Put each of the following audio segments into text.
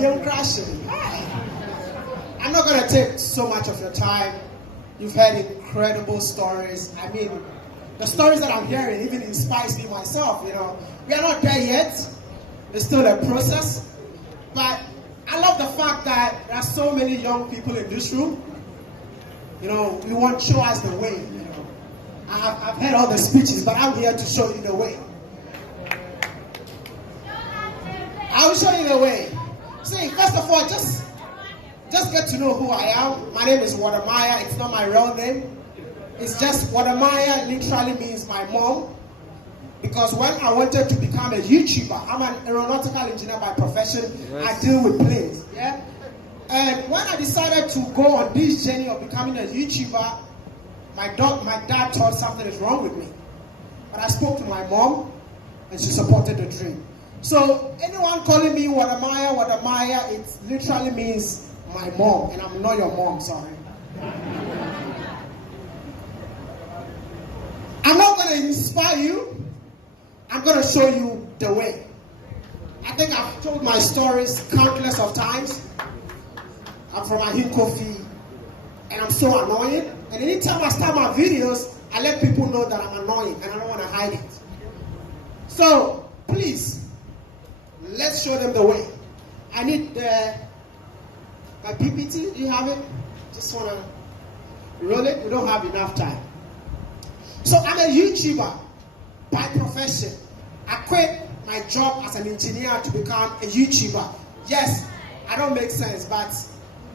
young crashing. I'm not going to take so much of your time. You've heard incredible stories. I mean, the stories that I'm hearing even inspires me myself, you know. We are not there yet. It's still a process. But I love the fact that there are so many young people in this room. You know, we want to show us the way, you know. I've heard all the speeches, but I'm here to show you the way. I will show you the way. See, first of all, just get to know who I am. My name is Wode Maya. It's not my real name. It's just Wode Maya literally means my mom. Because when I wanted to become a YouTuber, I'm an aeronautical engineer by profession. Yes. I deal with planes. Yeah. And when I decided to go on this journey of becoming a YouTuber, my dad thought something is wrong with me. But I spoke to my mom, and she supported the dream. So anyone calling me Wode Maya, it literally means my mom, and I'm not your mom, sorry. I'm not going to inspire you. I'm going to show you the way. I think I've told my stories countless of times. I'm from Ahinkofi, and I'm so annoying. And anytime I start my videos, I let people know that I'm annoying, and I don't want to hide it. So, please, let's show them the way. I need my PPT. Do you have it? Just want to roll it. We don't have enough time. So I'm a YouTuber by profession. I quit my job as an engineer to become a YouTuber. Yes, I don't make sense, but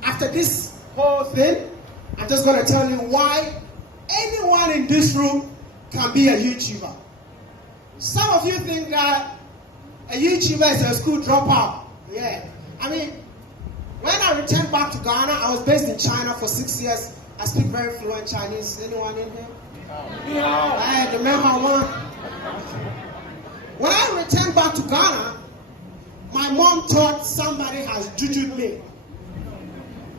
after this whole thing, I'm just going to tell you why anyone in this room can be a YouTuber. Some of you think that a YouTuber is a school dropout. Yeah. I mean, when I returned back to Ghana, I was based in China for 6 years. I speak very fluent Chinese. Anyone in here? Yeah. The member one. When I returned back to Ghana, my mom thought somebody has jujued me.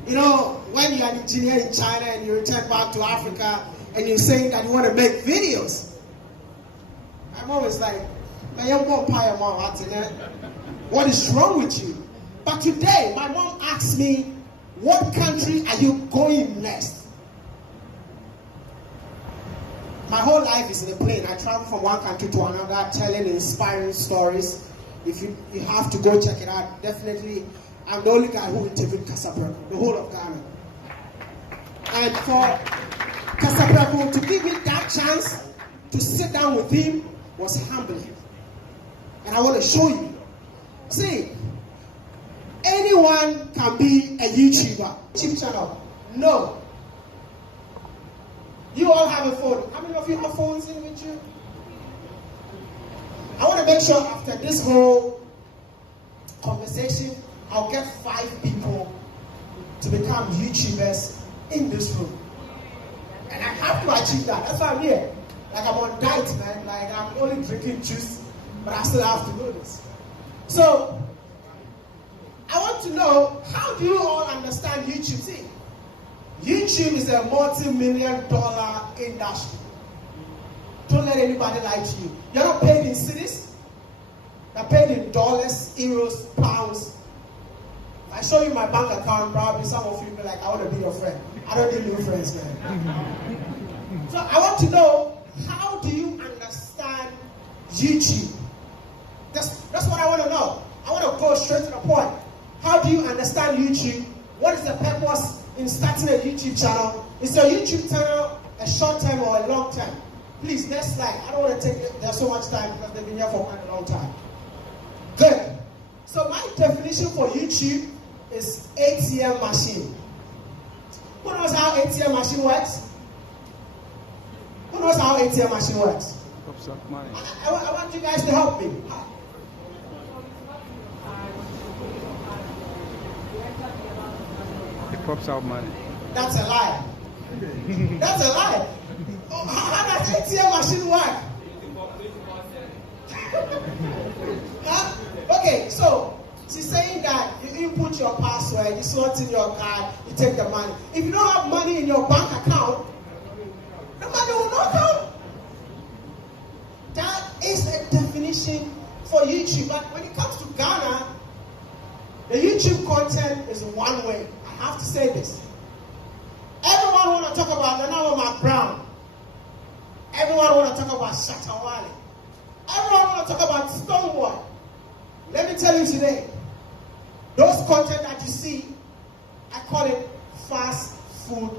You know, when you're an engineer in China and you return back to Africa and you're saying that you want to make videos, my mom was like, what is wrong with you? But today, my mom asked me, what country are you going next? My whole life is in a plane. I travel from one country to another, telling inspiring stories. If you have to go check it out, definitely. I'm the only guy who interviewed Kasapreko, the whole of Ghana. And for Kasapreko to give me that chance to sit down with him was humbling. And I want to show you. See, anyone can be a YouTuber. YouTube channel. No. You all have a phone. How many of you have phones in with you? I want to make sure after this whole conversation, I'll get 5 people to become YouTubers in this room. And I have to achieve that. That's why I'm here. Like I'm on diet, man. Like I'm only drinking juice, but I still have to do this. So, I want to know, how do you all understand YouTube? See, YouTube is a multi-million-dollar industry. Don't let anybody lie to you. You're not paid in cities. You're paid in dollars, euros, pounds. If I show you my bank account, probably some of you will be like, I want to be your friend. I don't need new friends, man. So I want to know, how do you understand YouTube? That's what I want to know. I want to go straight to the point. How do you understand YouTube? What is the purpose in starting a YouTube channel? Is your YouTube channel a short term or a long term? Please, next slide. I don't want to take there's so much time because they've been here for quite a long time. Good. So my definition for YouTube is ATM machine. Who knows how ATM machine works? Who knows how ATM machine works? I want you guys to help me. It pops out money. That's a lie. That's a lie. Oh, how does ATM machine work? Huh? Okay, so she's saying that you input your password, you slot in your card, you take the money. If you don't have money in your bank account, the money will not come. That is a definition for YouTube. But when it comes to Ghana, The YouTube content is one way. I have to say this. Everyone want to talk about Nana McBrown. Everyone want to talk about Shatawale. Everyone want to talk about Stonewall. Let me tell you today, those content that you see, I call it fast food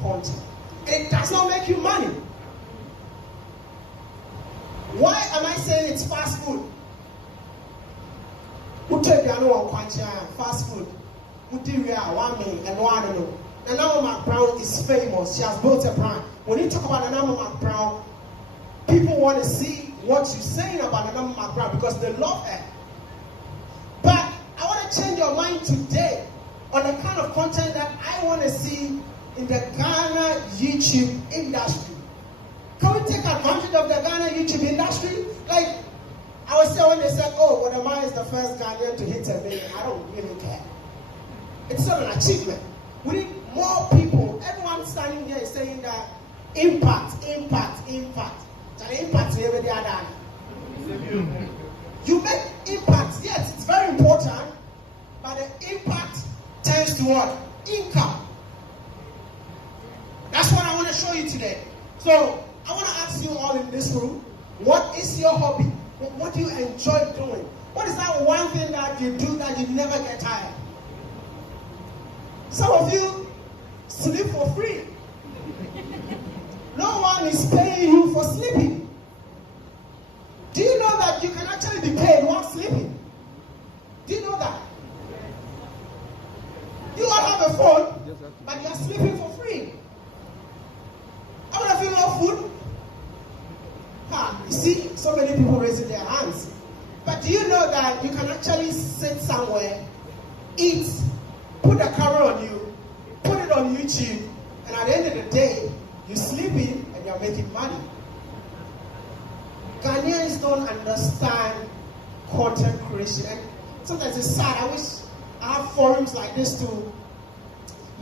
content. And it does not make you money. Why am I saying it's fast food? Fast food. Nana McBrown is famous. She has built a brand. When you talk about Nana McBrown, people want to see what you're saying about Nana McBrown because they love her. But I want to change your mind today on the kind of content that I want to see in the Ghana YouTube industry. Can we take advantage of the Ghana YouTube industry? Like, I was saying when they said, oh, Wode Maya is the first Ghanaian to hit 1 million. I don't really care. It's not an achievement. We need more people. Everyone standing here is saying that impact. The impact is every other. You make impact, yes, it's very important, but the impact tends to what? Income. That's what I want to show you today. So, I want to ask you all in this room, what is your hobby? What do you enjoy doing? What is that one thing that you do that you never get tired? Some of you sleep for free. No one is paying you for sleeping. Do you know that you can actually be paid while sleeping? Do you know that? You all have a phone, but you are sleeping for free. How many of you love food? You see, so many people raising their hands. But do you know that you can actually sit somewhere, eat, put the camera on you, put it on YouTube, and at the end of the day, you're sleeping and you're making money. Ghanaians don't understand content creation. And sometimes it's sad. I wish I have forums like this to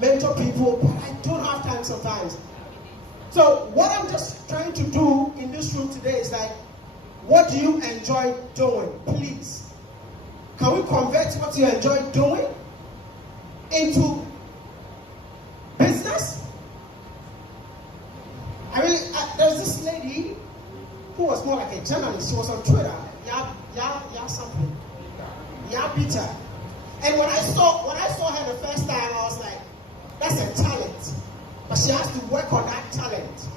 mentor people, but I don't have time sometimes. So what I'm just trying to do in this room today is like, what do you enjoy doing? Please. Can we convert what you enjoy doing into business? There's this lady who was more like a journalist. She was on Twitter. Yeah, something. Yeah, Peter. And when I saw her the first time, I was like, that's a talent. But she has to work on that talent.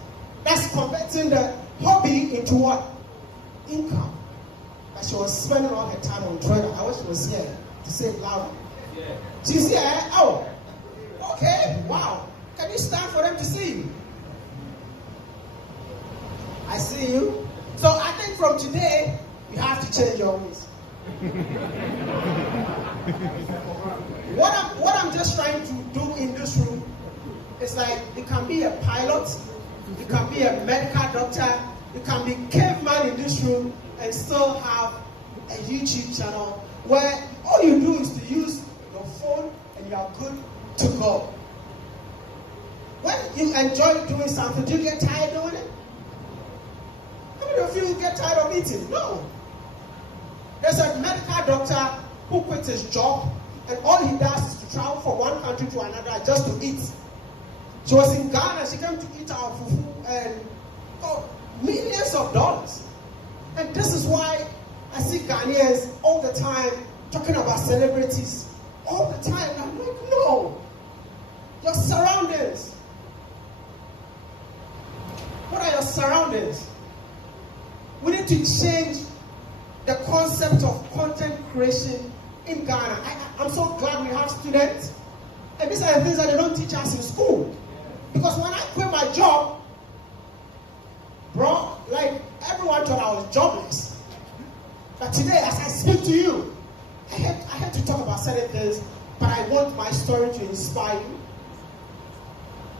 That's converting the hobby into what? Income. But she was spending all her time on Twitter. I wish she was here to say it louder. Yeah. She's here. Oh, okay. Wow. Can you stand for them to see you? I see you. So I think from today, you have to change your ways. What I'm just trying to do in this room is like, you can be a pilot, you can be a medical doctor, you can be caveman in this room and still have a YouTube channel where all you do is to use your phone and you are good to go. When you enjoy doing something, do you get tired doing it? How many of you get tired of eating? No. There's a medical doctor who quits his job and all he does is to travel from one country to another just to eat. She was in Ghana, she came to eat our fufu and got millions of dollars. And this is why I see Ghanaians all the time talking about celebrities. All the time. And I'm like, no. Your surroundings. What are your surroundings? We need to change the concept of content creation in Ghana. I'm so glad we have students. And these are the things that they don't teach us in school. Because when I quit my job, bro, like everyone thought I was jobless. But today, as I speak to you, I had to talk about certain things, but I want my story to inspire you.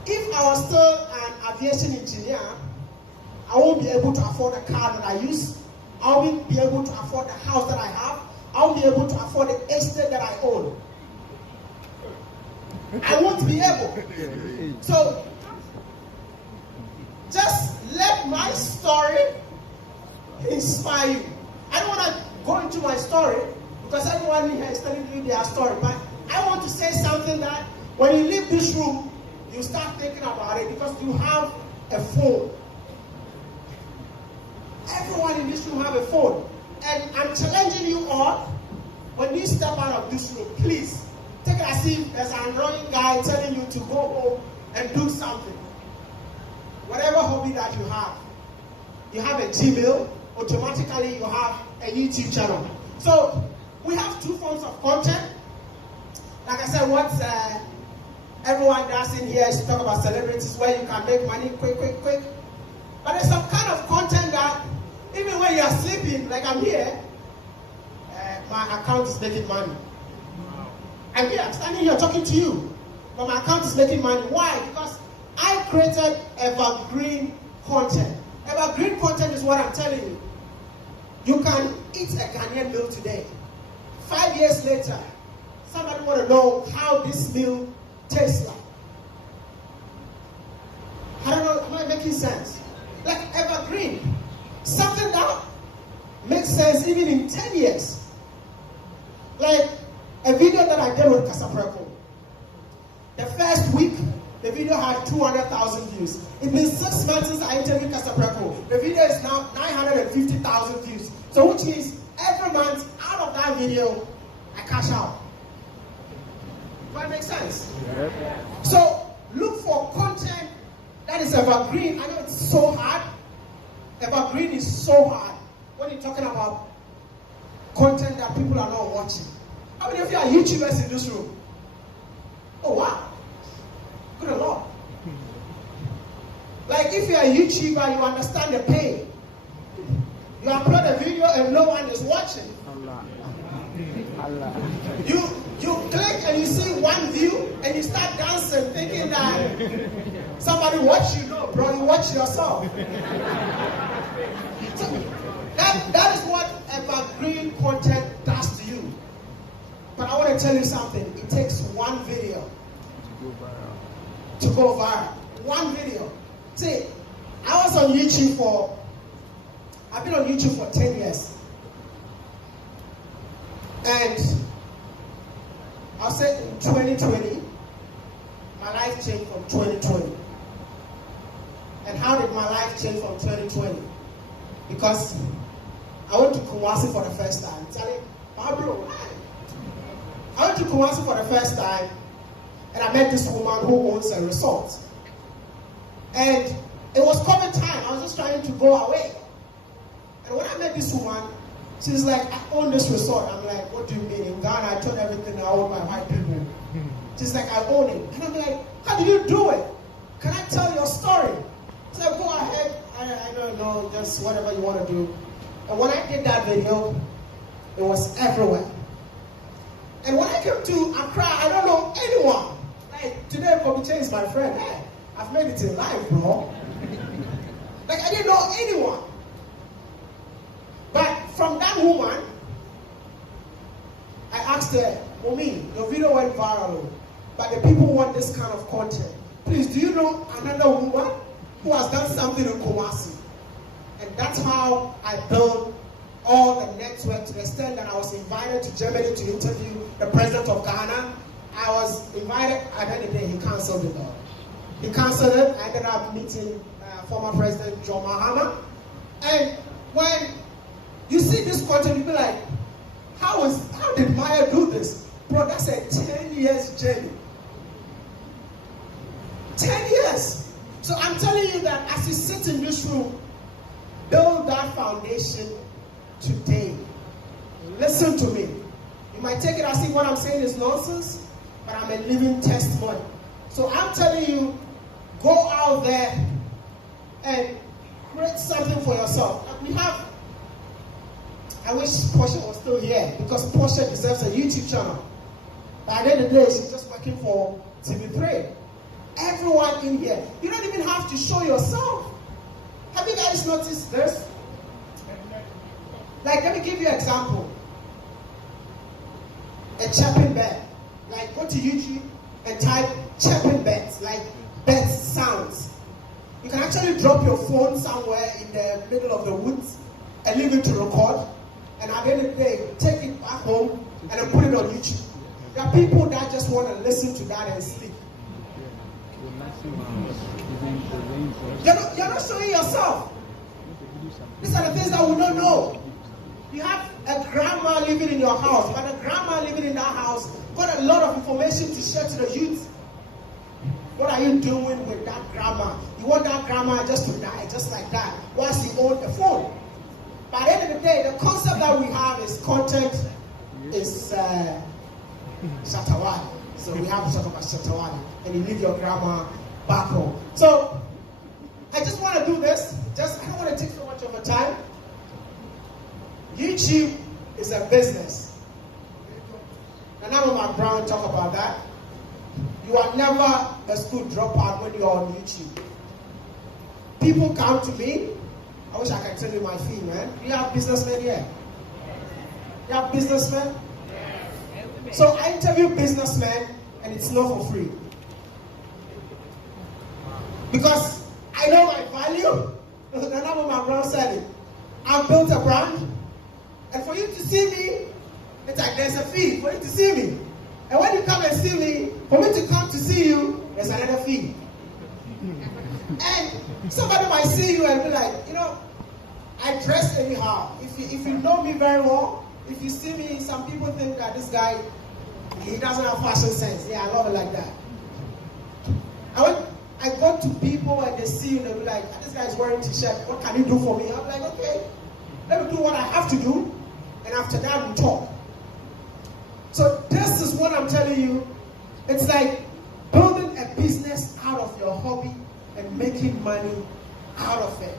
If I was still an aviation engineer, I won't be able to afford the car that I use. I won't be able to afford the house that I have. I won't be able to afford the estate that I own. I won't be able. So, just let my story inspire you. I don't want to go into my story because everyone in here is telling you their story. But I want to say something that when you leave this room, you start thinking about it because you have a phone. Everyone in this room have a phone. And I'm challenging you all, when you step out of this room, please, take it as if there's an annoying guy telling you to go home and do something. Whatever hobby that you have a Gmail, automatically you have a YouTube channel. So, we have two forms of content. Like I said, what everyone does in here is to talk about celebrities where you can make money quick. But there's some kind of content that, even when you are sleeping, like I'm here, my account is making money. I'm here, I'm standing here talking to you, but my account is making money. Why? Because I created evergreen content. Evergreen content is what I'm telling you. You can eat a Ghanaian meal today. 5 years later, somebody want to know how this meal tastes like. I don't know, am I making sense? Like evergreen. Something that makes sense even in 10 years. Like a video that I did with Casapreco. The first week, the video had 200,000 views. It means 6 months since I interviewed Casapreco. The video is now 950,000 views. So which means every month out of that video, I cash out. Does that make sense? Yep. So look for content that is evergreen. I know it's so hard. Evergreen is so hard when you're talking about content that people are not watching. How many of you are YouTubers in this room? Oh wow. Good Lord. Like if you're a YouTuber, you understand the pain. You upload a video and no one is watching. Allah. You click and you see one view and you start dancing thinking that somebody watch you. No, bro, you watch yourself. So that is what evergreen content does to you. But I want to tell you something. It takes one video to go viral. One video. See, I was on YouTube I've been on YouTube for 10 years. And I'll say in 2020, my life changed from 2020. And how did my life change from 2020? Because I went to Kumasi for the first time. Telling Pablo, why? I went to Kumasi for the first time, and I met this woman who owns a resort. And it was COVID time. I was just trying to go away. And when I met this woman, she's like, I own this resort. I'm like, what do you mean? In Ghana, I told everything I own by white people. She's like, I own it. And I'm like, how do you do it? Can I tell your story? She said, go ahead. I don't know, just whatever you want to do. And when I did that video, it was everywhere. And when I came to Accra, I don't know anyone. Like, today, Kobiche is my friend. Hey, I've made it in life, bro. Like, I didn't know anyone. But from that woman, I asked her, Mommy, your video went viral, but the people want this kind of content. Please, do you know another woman who has done something in Kumasi? And that's how I built all the network to the extent that I was invited to Germany to interview the president of Ghana. I was invited, at the end of the day, he canceled it though. He canceled it. I ended up meeting former President John Mahama. And when you see this content, you'll be like, how did Maya do this? Bro, that's a 10 years journey. 10 years. So I'm telling you that as you sit in this room, build that foundation today. Listen to me. You might take it as if what I'm saying is nonsense, but I'm a living testimony. So I'm telling you, go out there and create something for yourself. I wish Portia was still here, because Portia deserves a YouTube channel. But at the end of the day, she's just working for TV3. Everyone in here, you don't even have to show yourself. Have you guys noticed this? Like, let me give you an example. A chirping bird. Like, go to YouTube and type chirping birds, like bird sounds. You can actually drop your phone somewhere in the middle of the woods and leave it to record. And at the end of the day, take it back home and then put it on YouTube. There are people that just want to listen to that and sleep. You're not showing yourself. These are the things that we don't know. You have a grandma living in your house, but the grandma living in that house got a lot of information to share to the youth. What are you doing with that grandma? You want that grandma just to die, just like that, whilst you own the phone. By the end of the day, the concept that we have is content is Shatawali. So we have to talk about Shatawali. And you leave your grandma back home. So I just want to do this. I don't want to take so much of your time. YouTube is a business. And now my Brown talk about that. You are never a school dropout when you are on YouTube. People come to me. I wish I could tell you my fee, man. Do you have businessmen here? You have businessmen? So I interview businessmen and it's not for free. Because I know my value. And that's what my brother said. I've built a brand. And for you to see me, it's like there's a fee for you to see me. And when you come and see me, for me to come to see you, there's another fee. And somebody might see you and be like, I dress anyhow. If you know me very well, if you see me, some people think that this guy, he doesn't have fashion sense. Yeah, I love it like that. And when I go to people and they see you, they'll be like, this guy is wearing t-shirt. What can you do for me? I'm like, okay, let me do what I have to do. And after that, we talk. So this is what I'm telling you. It's like building a business out of your hobby and making money out of it.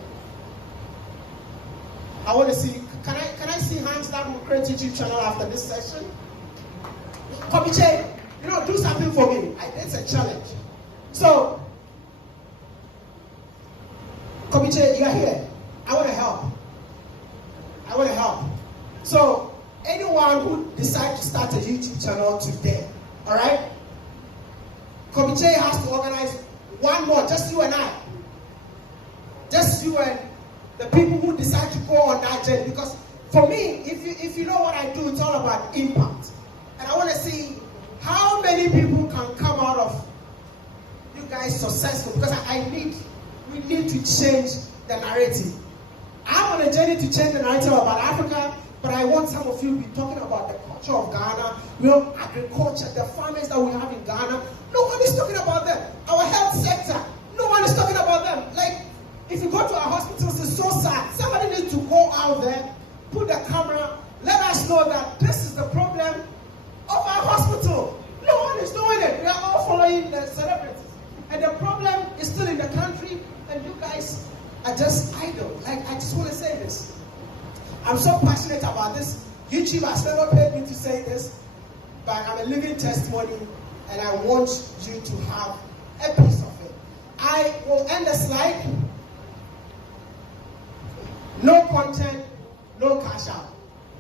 I want to see, can I see hands that will create YouTube channel after this session? Komiche, do something for me. It's a challenge. So, Komiche, you're here. I want to help. So, anyone who decides to start a YouTube channel today, all right? Komiche has to organize one more, just you and I. Just you and the people who decide to go on that journey. Because for me, if you know what I do, it's all about impact. And I want to see how many people can come out of you guys successful. Because we need to change the narrative. I'm on a journey to change the narrative about Africa, but I want some of you to be talking about the culture of Ghana, agriculture, the farmers that we have in Ghana. No one is talking about them. Our health sector, no one is talking about them. Like, if you go to our hospitals, it's so sad. Somebody needs to go out there, put the camera, let us know that this is the problem of our hospital. No one is doing it. We are all following the celebrities. And the problem is still in the country, and you guys are just idle. Like, I just want to say this. I'm so passionate about this. YouTube has never paid me to say this, but I'm a living testimony, and I want you to have a piece of it. I will end the slide. No content, no cash out.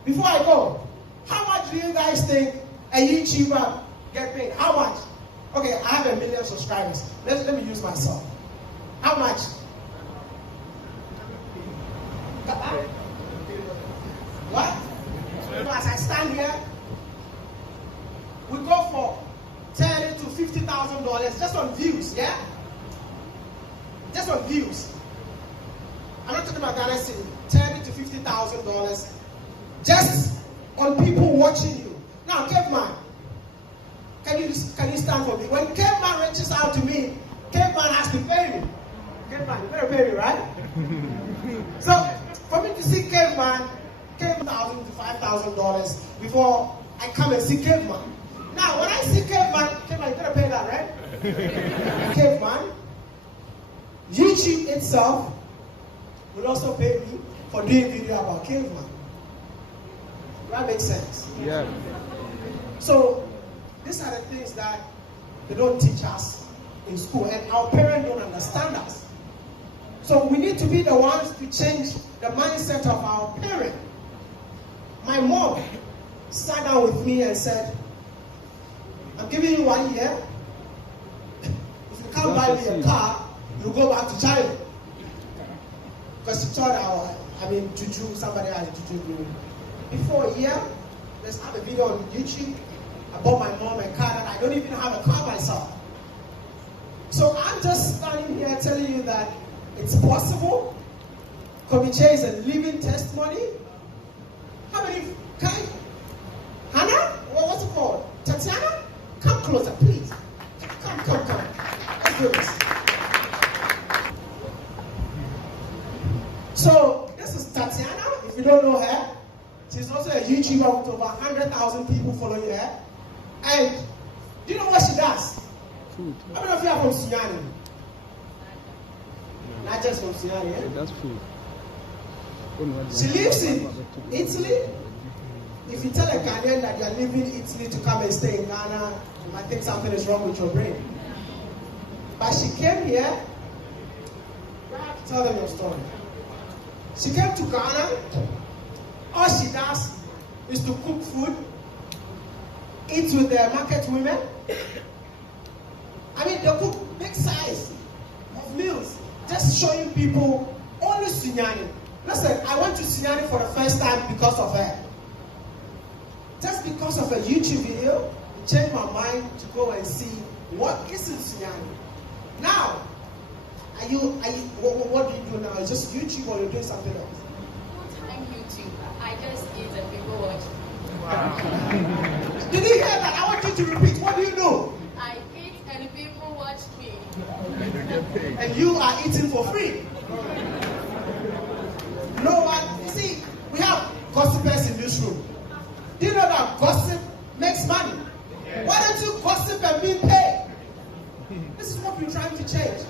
Before I go, how much do you guys think a YouTuber get paid? How much? Okay, I have 1 million subscribers. Let me use myself. How much? What? As I stand here, we go for $10,000 to $50,000 just on views, yeah? Just on views. I'm not talking about Ghana City. $10,000 to $50,000 just on people watching you. Now, Caveman, can you stand for me? When Caveman reaches out to me, Caveman has to pay me. Caveman, you better pay me, right? So, for me to see Caveman, $10,000 to $5,000 before I come and see Caveman. Now, when I see Caveman, you better pay that, right? Caveman, YouTube itself will also pay me for doing video about Caveman. That makes sense. Yeah. So, these are the things that they don't teach us in school, and our parents don't understand us. So we need to be the ones to change the mindset of our parents. My mom sat down with me and said, I'm giving you 1 year. If you can't buy me a car, you go back to China. Because she thought somebody had juju me. Before a year, There's have a video on YouTube. I bought my mom a car that I don't even have a car myself. So I'm just standing here telling you that it's possible. Komiche is a living testimony. How many? Hannah? What's it called? Tatiana? Come closer, please. Come. Let's do this. So, this is Tatiana. If you don't know her, she's also a YouTuber with over 100,000 people following her. And do you know what she does? Food. I don't know if you are from Sunyani. Not just from Sunyani, eh? That's food. She lives in Italy. If you tell a Ghanaian that you are leaving Italy to come and stay in Ghana, you might think something is wrong with your brain. But she came here. I have to tell them your story. She came to Ghana. All she does is to cook food, eat with the market women. I mean, they cook big size of meals, just showing people only Sunyani. Listen, I went to Sunyani for the first time because of her. Just because of a YouTube video, it changed my mind to go and see what is in Sunyani. Now, what do you do now? Is just YouTube or you're doing something else? Full-time YouTuber. I just eat and people watch. Wow. Did you hear that? I want you to repeat. What do you do? I eat and people watch me. And you are eating for free. No one. You see, we have gossipers in this room. Do you know that gossip makes money? Why don't you gossip and be paid? This is what we're trying to change.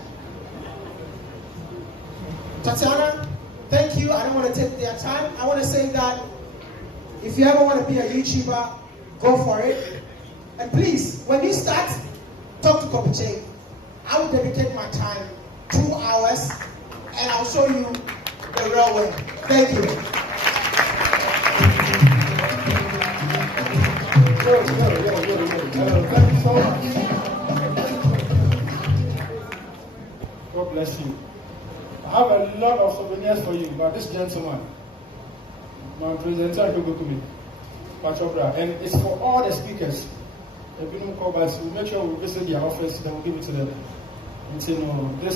Tatiana, thank you. I don't want to take their time. I want to say that if you ever want to be a YouTuber, go for it. And please, when you start, talk to Komiche. I will dedicate my time, 2 hours, and I'll show you the real way. Thank you. Thank you so much. God bless you. I have a lot of souvenirs for you, but this gentleman, my presenter, will go to me. And it's for all the speakers. If you don't call back, we'll make sure we visit their office, then we'll give it to them. And say, no, this